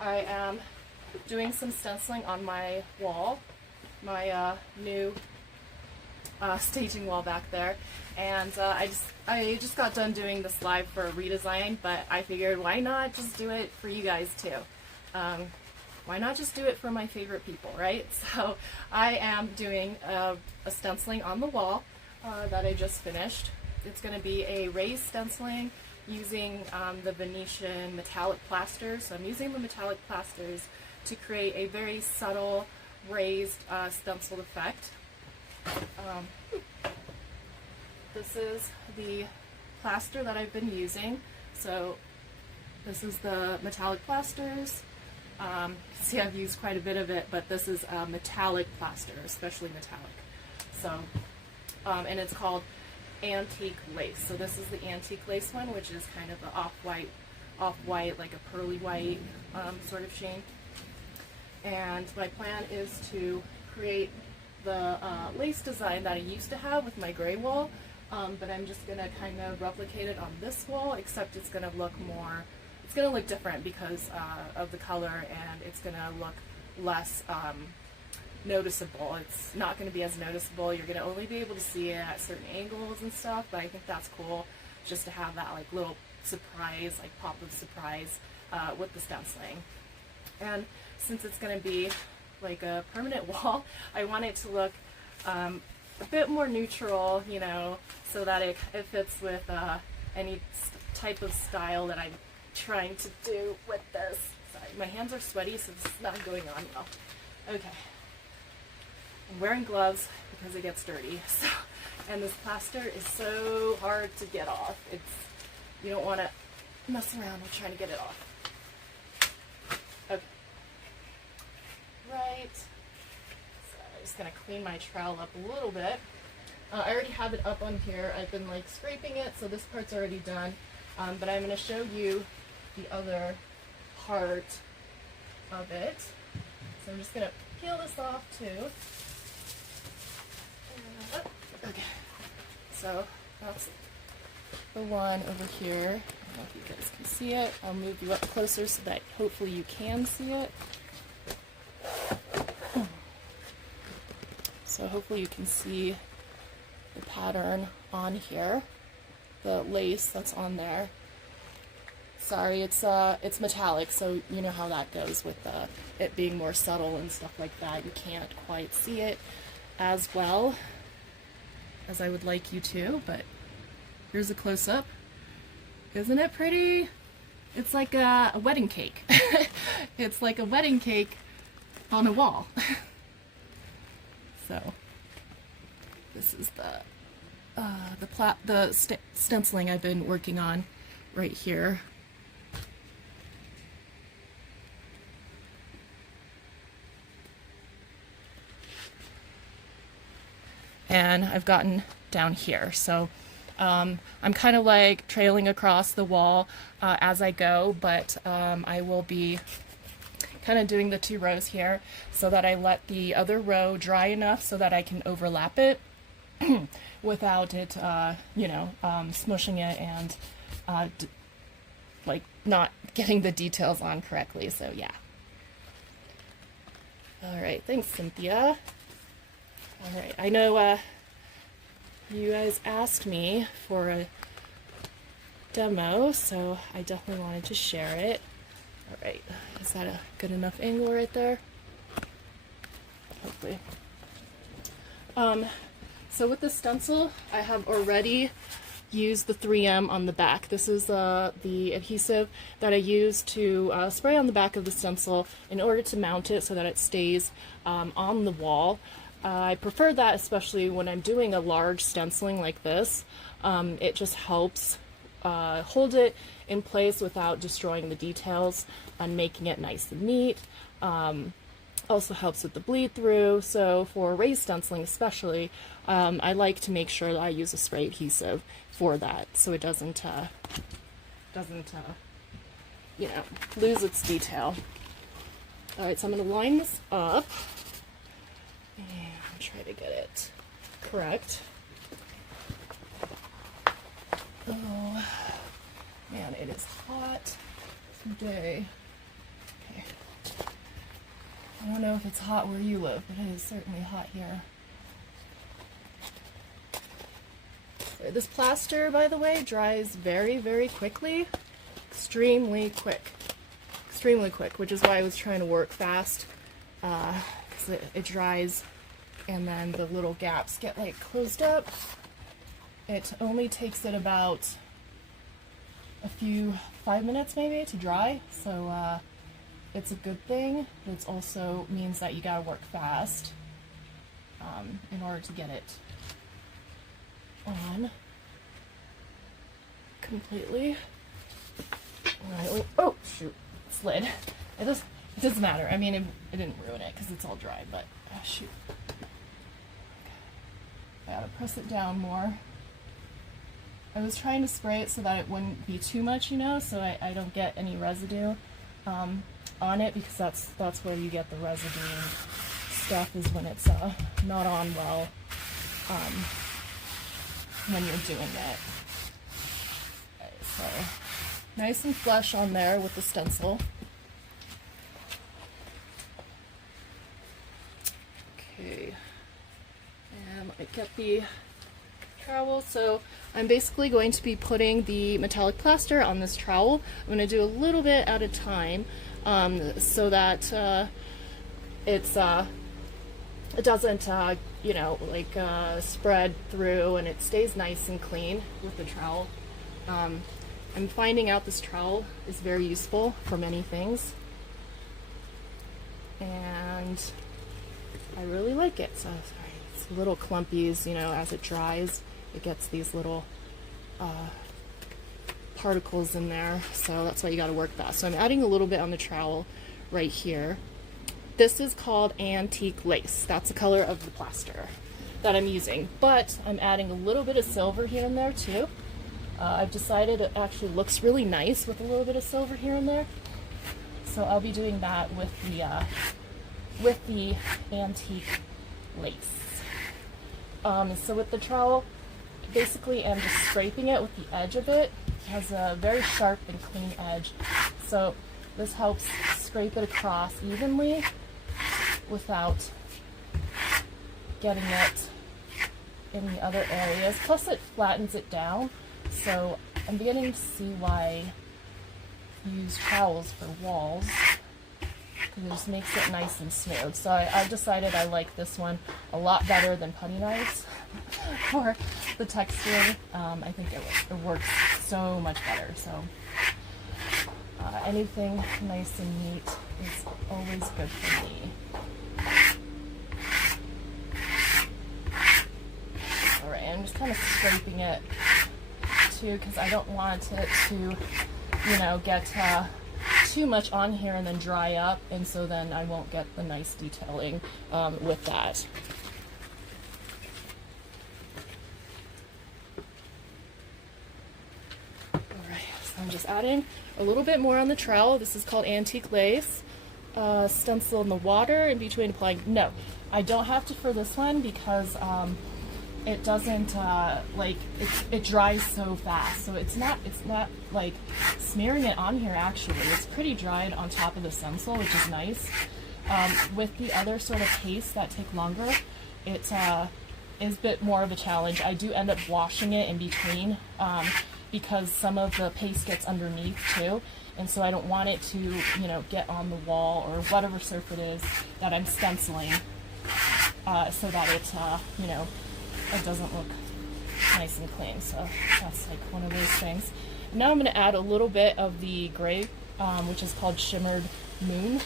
I am doing some stenciling on my wall, my new staging wall back there, and I just got done doing this live for a redesign, but I figured why not just do it for you guys too. Why not just do it for my favorite people, right? So I am doing a stenciling on the wall that I just finished. It's going to be a raised stenciling using the Venetian metallic plasters. So I'm using the metallic plasters to create a very subtle raised stenciled effect. This is the plaster that I've been using. So this is the metallic plasters. See, I've used quite a bit of it, but this is metallic plaster, especially metallic. So, and it's called Antique Lace. So this is the Antique Lace one, which is kind of the off-white, like a pearly white sort of sheen. And my plan is to create the lace design that I used to have with my gray wall, but I'm just going to kind of replicate it on this wall, except it's going to look more, it's going to look different because of the color, and it's going to look less noticeable. It's not going to be as noticeable. You're going to only be able to see it at certain angles and stuff, but I think that's cool just to have that like little surprise, like pop of surprise with the stenciling. And since it's going to be like a permanent wall, I want it to look a bit more neutral, you know, so that it fits with any type of style that I'm trying to do with this. Sorry, my hands are sweaty, so this is not going on well. Okay. I'm wearing gloves because it gets dirty. So, and this plaster is so hard to get off. You don't want to mess around with trying to get it off. Okay. Right. So I'm just going to clean my trowel up a little bit. I already have it up on here. I've been like scraping it, so this part's already done. But I'm going to show you the other part of it. So I'm just going to peel this off too. Okay, so that's the one over here. I don't know if you guys can see it. I'll move you up closer so that hopefully you can see it. So hopefully you can see the pattern on here, the lace that's on there. Sorry, it's metallic, so you know how that goes with it being more subtle and stuff like that. You can't quite see it as well as I would like you to, but here's a close-up. Isn't it pretty? It's like a wedding cake. It's like a wedding cake on a wall. So this is the stenciling I've been working on right here. And I've gotten down here. So I'm kind of like trailing across the wall as I go, but I will be kind of doing the 2 rows here so that I let the other row dry enough so that I can overlap it without it, you know, smushing it and like not getting the details on correctly. So yeah. All right, thanks, Cynthia. All right, I know you guys asked me for a demo, so I definitely wanted to share it. All right, is that a good enough angle right there? Hopefully. So with the stencil, I have already used the 3M on the back. This is the adhesive that I use to spray on the back of the stencil in order to mount it so that it stays on the wall. I prefer that especially when I'm doing a large stenciling like this. It just helps hold it in place without destroying the details and making it nice and neat. Also helps with the bleed through. So for raised stenciling especially, I like to make sure that I use a spray adhesive for that so it doesn't you know, lose its detail. All right, so I'm going to line this up and try to get it correct. Oh man, it is hot. today. Okay. I don't know if it's hot where you live, but it is certainly hot here. So this plaster, by the way, dries very, very quickly. Extremely quick, which is why I was trying to work fast, because it dries and then the little gaps get like closed up. It only takes it about 5 minutes maybe to dry, so it's a good thing, but it also means that you gotta work fast in order to get it on completely. Right. Oh shoot, it slid. It doesn't matter. I mean, it didn't ruin it because it's all dry, but oh shoot. I gotta press it down more. I was trying to spray it so that it wouldn't be too much, you know, so I don't get any residue on it, because that's where you get the residue and stuff, is when it's not on well when you're doing it. Okay, so nice and flush on there with the stencil. Okay, and let me get the trowel. So I'm basically going to be putting the metallic plaster on this trowel. I'm going to do a little bit at a time, so that it doesn't you know, like spread through, and it stays nice and clean with the trowel. I'm finding out this trowel is very useful for many things, and I really like it. So sorry, it's little clumpies, you know, as it dries it gets these little particles in there, so that's why you got to work fast. So I'm adding a little bit on the trowel right here. This is called antique lace. That's the color of the plaster that I'm using, but I'm adding a little bit of silver here and there too. I've decided it actually looks really nice with a little bit of silver here and there, so I'll be doing that with the antique lace. So with the trowel, basically I'm just scraping it with the edge of it. It has a very sharp and clean edge, so this helps scrape it across evenly without getting it in the other areas. Plus it flattens it down, so I'm beginning to see why you use trowels for walls, because it just makes it nice and smooth. So I've decided I like this one a lot better than putty knives for the texturing. I think it works so much better. So anything nice and neat is always good for me. Alright, I'm just kind of scraping it too, because I don't want it to, you know, get too much on here and then dry up, and so then I won't get the nice detailing with that. Alright, so I'm just adding a little bit more on the trowel. This is called antique lace. Stencil in the water in between applying. No, I don't have to for this one, because it doesn't like it dries so fast, so it's not like smearing it on here. Actually, it's pretty dried on top of the stencil, which is nice. With the other sort of pastes that take longer, it is a bit more of a challenge. I do end up washing it in between, because some of the paste gets underneath too, and so I don't want it to, you know, get on the wall or whatever surface it is that I'm stenciling, so that it, you know, it doesn't look nice and clean. So that's like one of those things. Now I'm going to add a little bit of the gray, which is called Shimmered Moon.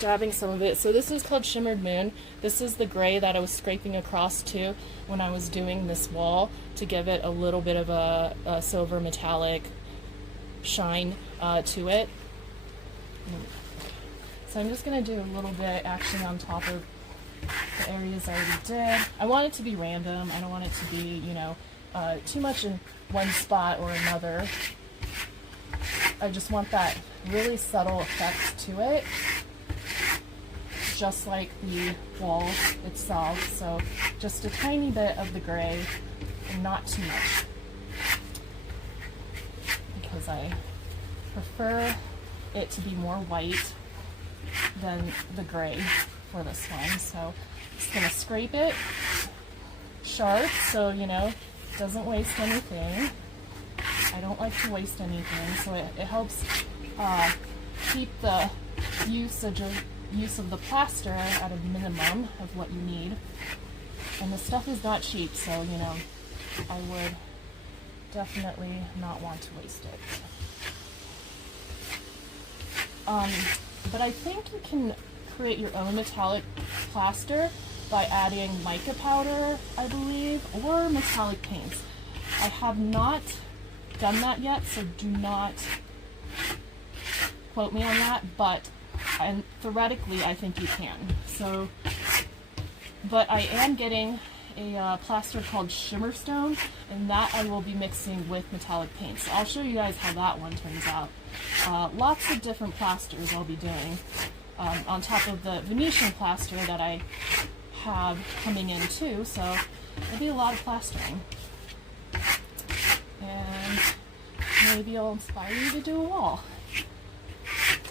Dabbing some of it. So this is called Shimmered Moon. This is the gray that I was scraping across to when I was doing this wall, to give it a little bit of a silver metallic shine to it. So I'm just going to do a little bit actually on top of the areas I already did. I want it to be random. I don't want it to be, you know, too much in one spot or another. I just want that really subtle effect to it. just like the wall itself, so just a tiny bit of the gray and not too much, because I prefer it to be more white than the gray for this one. So just gonna scrape it sharp so you know it doesn't waste anything. I don't like to waste anything, so it helps keep the usage of the plaster at a minimum of what you need. And the stuff is not cheap, so you know I would definitely not want to waste it. But I think you can create your own metallic plaster by adding mica powder, I believe, or metallic paints. I have not done that yet, so do not quote me on that, but theoretically I think you can. So, but I am getting a plaster called shimmerstone, and that I will be mixing with metallic paints. So I'll show you guys how that one turns out. Lots of different plasters I'll be doing on top of the Venetian plaster that I have coming in too, so it'll be a lot of plastering. And maybe I'll inspire you to do a wall.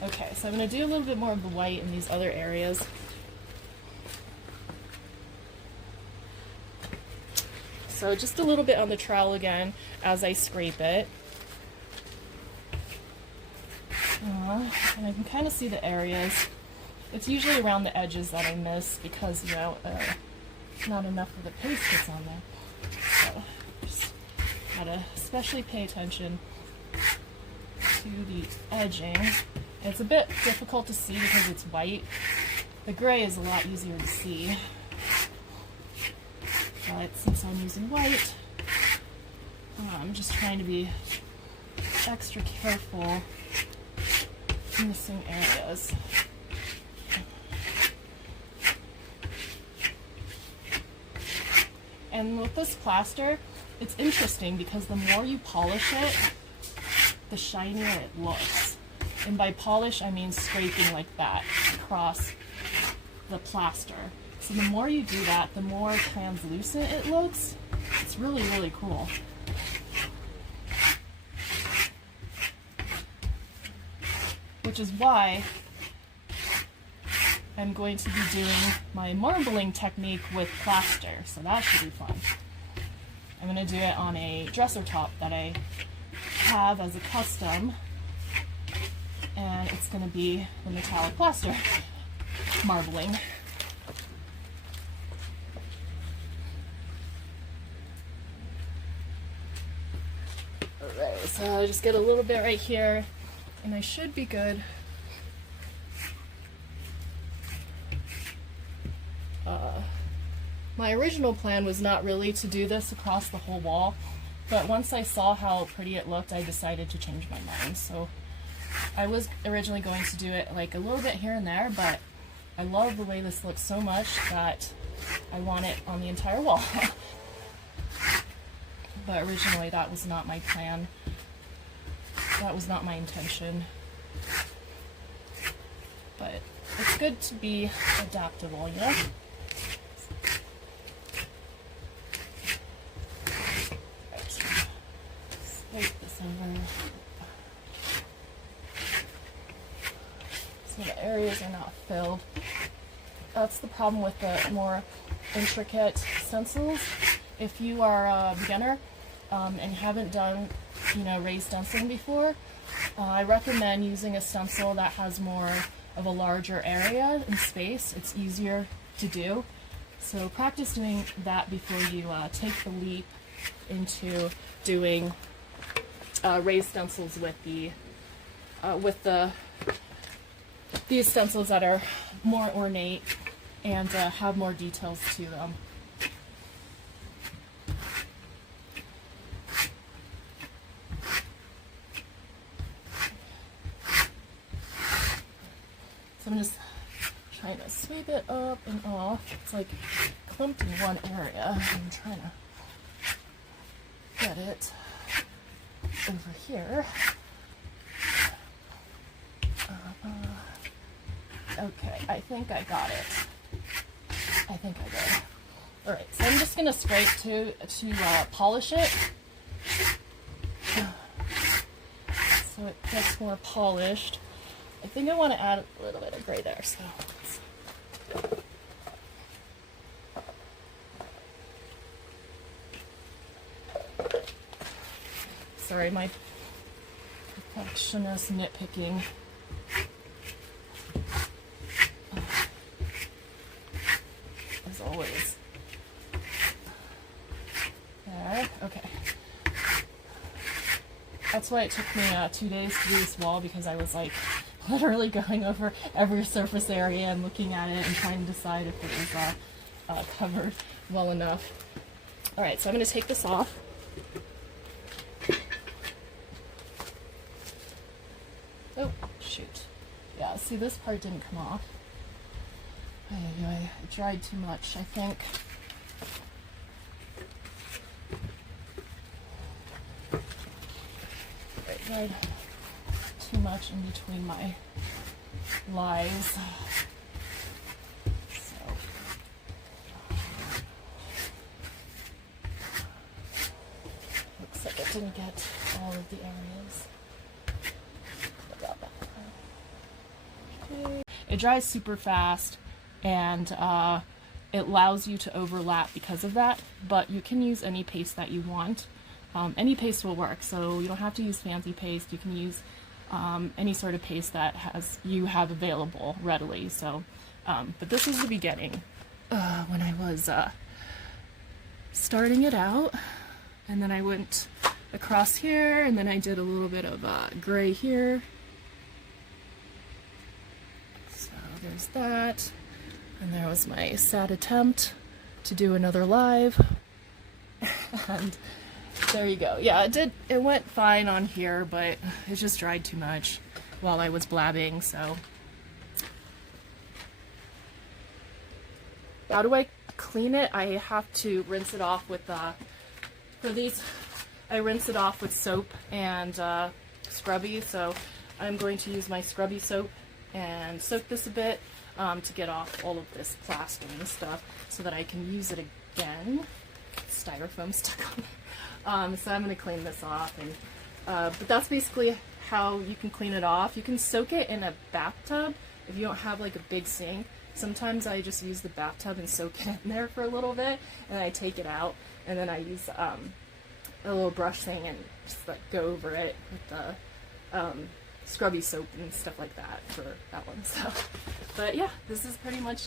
Okay, so I'm going to do a little bit more of the white in these other areas. So just a little bit on the trowel again as I scrape it. And I can kind of see the areas. It's usually around the edges that I miss because, you know, not enough of the paste gets on there. So just gotta especially pay attention to the edging. It's a bit difficult to see because it's white. The gray is a lot easier to see. But since I'm using white, I'm just trying to be extra careful missing areas. And with this plaster, it's interesting because the more you polish it, the shinier it looks. And by polish, I mean scraping like that across the plaster. So the more you do that, the more translucent it looks. It's really, really cool. Which is why I'm going to be doing my marbling technique with plaster, so that should be fun. I'm going to do it on a dresser top that I have as a custom, and it's going to be the metallic plaster marbling. Alright, so I'll just get a little bit right here, and I should be good. My original plan was not really to do this across the whole wall, but once I saw how pretty it looked, I decided to change my mind. So I was originally going to do it like a little bit here and there, but I love the way this looks so much that I want it on the entire wall. But originally that was not my plan. That was not my intention. But it's good to be adaptable, you know? This over. So the areas are not filled. That's the problem with the more intricate stencils. If you are a beginner and haven't done, you know, raised stenciling before, I recommend using a stencil that has more of a larger area and space. It's easier to do. So practice doing that before you take the leap into doing raised stencils with these stencils that are more ornate and have more details to them. So I'm just trying to sweep it up and off. It's like clumped in one area. I'm trying to get it over here. Okay, I think I got it. I think I did. All right, so I'm just gonna scrape to polish it, so it gets more polished. I think I want to add a little bit of gray there, so. Sorry, my perfectionist nitpicking. As always. There, okay. That's why it took me 2 days to do this wall, because I was like literally going over every surface area and looking at it and trying to decide if it was covered well enough. Alright, so I'm going to take this off. Oh, shoot. Yeah, see, this part didn't come off. I dried too much, I think. I dried too much in between my lies. So. Looks like it didn't get all of the areas. Okay. It dries super fast, and it allows you to overlap because of that, but you can use any paste that you want. Any paste will work, so you don't have to use fancy paste. You can use any sort of paste that you have available readily. So, but this is the beginning. When I was starting it out, and then I went across here, and then I did a little bit of gray here. So there's that. And there was my sad attempt to do another live. And there you go. Yeah, it went fine on here, but it just dried too much while I was blabbing, so. How do I clean it? I have to rinse it off with, for these, I rinse it off with soap and scrubby, so I'm going to use my scrubby soap and soak this a bit to get off all of this plastering stuff so that I can use it again. Styrofoam stuck on it. So I'm going to clean this off, and but that's basically how you can clean it off. You can soak it in a bathtub if you don't have like a big sink. Sometimes I just use the bathtub and soak it in there for a little bit, and I take it out, and then I use a little brush thing and just like go over it with the scrubby soap and stuff like that for that one. So, but yeah, this is pretty much it.